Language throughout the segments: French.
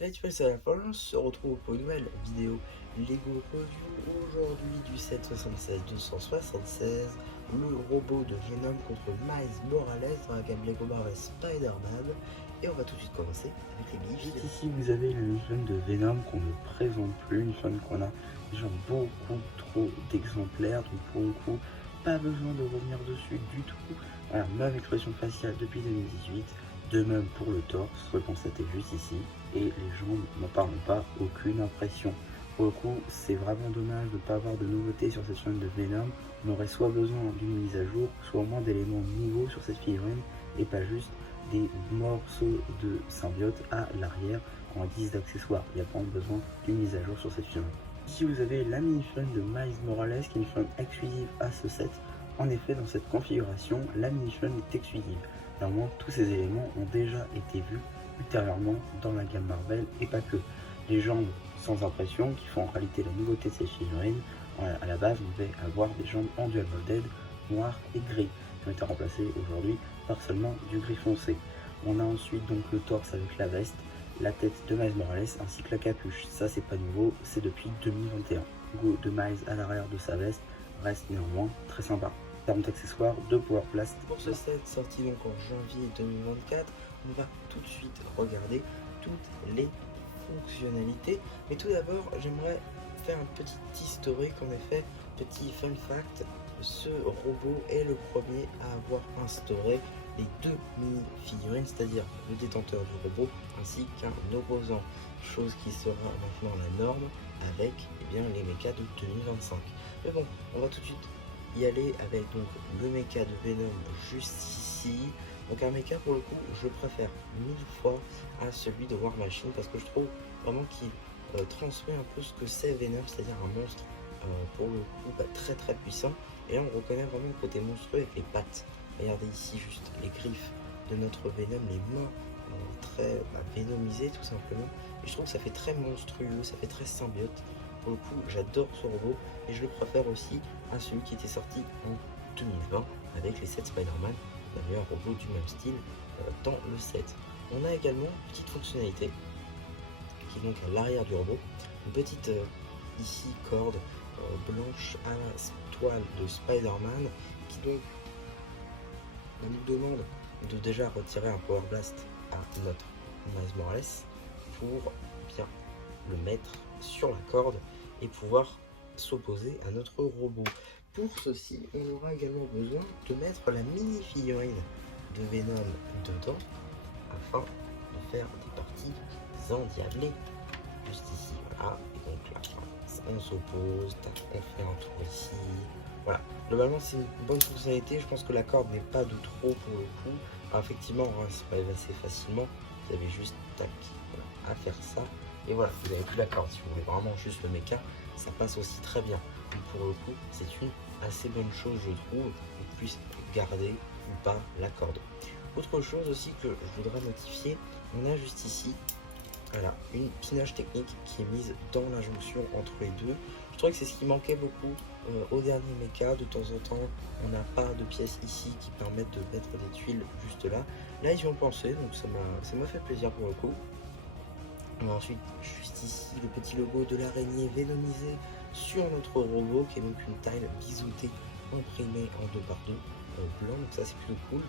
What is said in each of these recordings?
Salut tout le monde, c'est Alpha, on se retrouve pour une nouvelle vidéo Lego Review aujourd'hui du 776-276, le robot de Venom contre Miles Morales dans la gamme Lego Marvel Spider-Man. Et on va tout de suite commencer avec les billes. Juste ici, vous avez le Mission de Venom qu'on ne présente plus, une Mission qu'on a déjà beaucoup trop d'exemplaires, donc pour le coup, pas besoin de revenir dessus du tout. Voilà, même expression faciale depuis 2018, de même pour le torse, le constater juste ici, et les jambes, n'en parlons pas, aucune impression. Pour le coup, c'est vraiment dommage de ne pas avoir de nouveautés sur cette chaîne de Venom. On aurait soit besoin d'une mise à jour, soit au moins d'éléments nouveaux sur cette figurine, et pas juste des morceaux de symbiote à l'arrière en guise d'accessoire. Il n'y a pas besoin d'une mise à jour sur cette figurine. Ici vous avez la mini-fun de Miles Morales qui est une fun exclusive à ce set. En effet, dans cette configuration, la mini-fun est exclusive. Néanmoins, tous ces éléments ont déjà été vus ultérieurement dans la gamme Marvel et pas que. Les jambes sans impression qui font en réalité la nouveauté de cette figurine. À la base, on devait avoir des jambes en dual molded, noir et gris, qui ont été remplacées aujourd'hui par seulement du gris foncé. On a ensuite donc le torse avec la veste, la tête de Miles Morales ainsi que la capuche. Ça c'est pas nouveau, c'est depuis 2021. Le logo de Miles à l'arrière de sa veste reste néanmoins très sympa. En termes d'accessoires, de Power Blast. Pour ce set sorti donc en janvier 2024, on va tout de suite regarder toutes les fonctionnalités. Mais tout d'abord, j'aimerais faire un petit historique. En effet, petit fun fact, ce robot est le premier à avoir instauré les deux mini-figurines, c'est-à-dire le détenteur du robot ainsi qu'un opposant, chose qui sera maintenant la norme avec les mechas de 2025. Mais bon, on va tout de suite y aller avec donc le mecha de Venom juste ici. Donc un mecha pour le coup je préfère 1000 fois à celui de War Machine parce que je trouve vraiment qu'il transmet un peu ce que c'est Venom, c'est-à-dire un monstre pour le coup très puissant. Et là on reconnaît vraiment le côté monstrueux avec les pattes. Regardez ici juste les griffes de notre Venom, les mains très vénomisées tout simplement. Et je trouve que ça fait très monstrueux, ça fait très symbiote. Pour le coup, j'adore ce robot et je le préfère aussi à celui qui était sorti en 2020 avec les 7 Spider-Man. Il y avait un robot du même style dans le set. On a également une petite fonctionnalité qui est donc à l'arrière du robot. Une petite ici corde blanche à la toile de Spider-Man qui donc nous demande de déjà retirer un Power Blast à notre Miles Morales pour bien le mettre sur la corde et pouvoir s'opposer à notre robot. Pour ceci, on aura également besoin de mettre la mini figurine de Venom dedans afin de faire des parties endiablées. Juste ici, voilà. Et donc là, on s'oppose, on fait un tour ici. Voilà. Globalement, c'est une bonne fonctionnalité. Je pense que la corde n'est pas de trop pour le coup. Alors, effectivement, ça va assez facilement. Vous avez juste tac, voilà, à faire ça. Et voilà, vous n'avez plus la corde. Si vous voulez vraiment juste le mecha, ça passe aussi très bien. Donc pour le coup, c'est une assez bonne chose, je trouve, qu'on puisse garder ou pas la corde. Autre chose aussi que je voudrais notifier, on a juste ici, voilà, une pinage technique qui est mise dans la jonction entre les deux. Je trouvais que c'est ce qui manquait beaucoup au dernier mecha. De temps en temps, on n'a pas de pièces ici qui permettent de mettre des tuiles juste là. Là, ils y ont pensé, donc ça m'a fait plaisir pour le coup. On a ensuite juste ici le petit logo de l'araignée vénomisée sur notre robot qui est donc une taille biseautée imprimée en 2x2 blanc, donc ça c'est plutôt cool.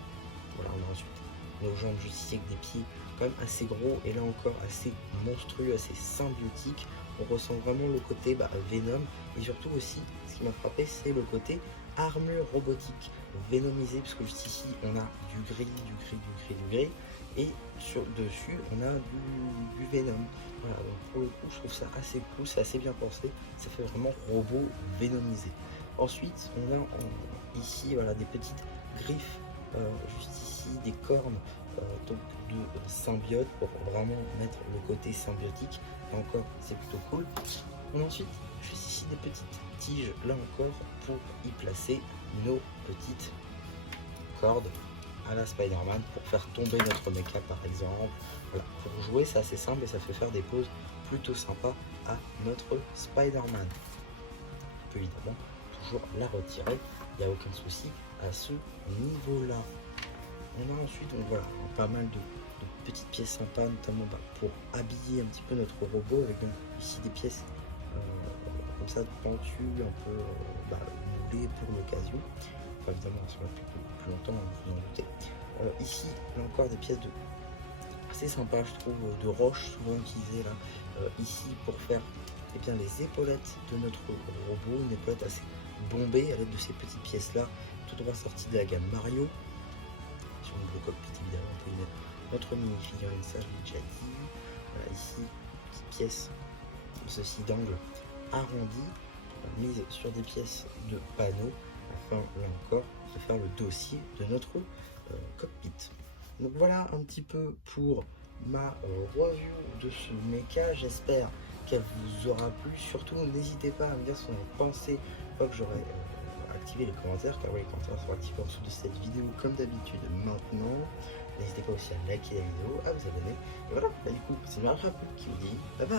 Voilà, on a ensuite nos jambes juste ici avec des pieds quand même assez gros et là encore assez monstrueux, assez symbiotique. On ressent vraiment le côté Venom et surtout aussi ce qui m'a frappé c'est le côté armure robotique vénomisée parce que juste ici on a du gris et sur dessus on a du Venom. Voilà, donc pour le coup je trouve ça assez cool, c'est assez bien pensé, ça fait vraiment robot vénomisé. Ensuite on a ici voilà des petites griffes juste ici, des cornes donc de symbiote pour vraiment mettre le côté symbiotique. Et encore c'est plutôt cool. On a ensuite juste ici des petites tiges là encore pour y placer nos petites cordes à la Spider-Man pour faire tomber notre mecha par exemple. Voilà, pour jouer c'est assez simple et ça fait faire des poses plutôt sympas à notre Spider-Man. On peut évidemment toujours la retirer, il n'y a aucun souci à ce niveau là. On a ensuite voilà, pas mal de petites pièces sympas, notamment pour habiller un petit peu notre robot, avec donc ici des pièces comme ça pentues, un peu moulées pour l'occasion. Enfin, évidemment, elles sont là depuis beaucoup plus longtemps, vous en doutez. Ici, là encore, des pièces assez sympas, je trouve, de roche, souvent utilisées là, ici pour faire bien, les épaulettes de notre robot, une épaulette assez bombée à l'aide de ces petites pièces là, tout droit sorties de la gamme Mario. Sur le cockpit, évidemment, on peut y mettre notre mini-figurine, ça je l'ai déjà dit. Voilà, ici, petite pièce, ceci d'angle arrondi, mise sur des pièces de panneaux, afin, là encore, de faire le dossier de notre cockpit. Donc voilà un petit peu pour ma review de ce mecha. J'espère qu'elle vous aura plu. Surtout, n'hésitez pas à me dire ce que vous pensez une fois que j'aurai activé les commentaires, car oui, les commentaires seront activés en dessous de cette vidéo comme d'habitude maintenant. N'hésitez pas aussi à liker la vidéo, à vous abonner. Et voilà, du coup, c'est Marc qui vous dit bye bye.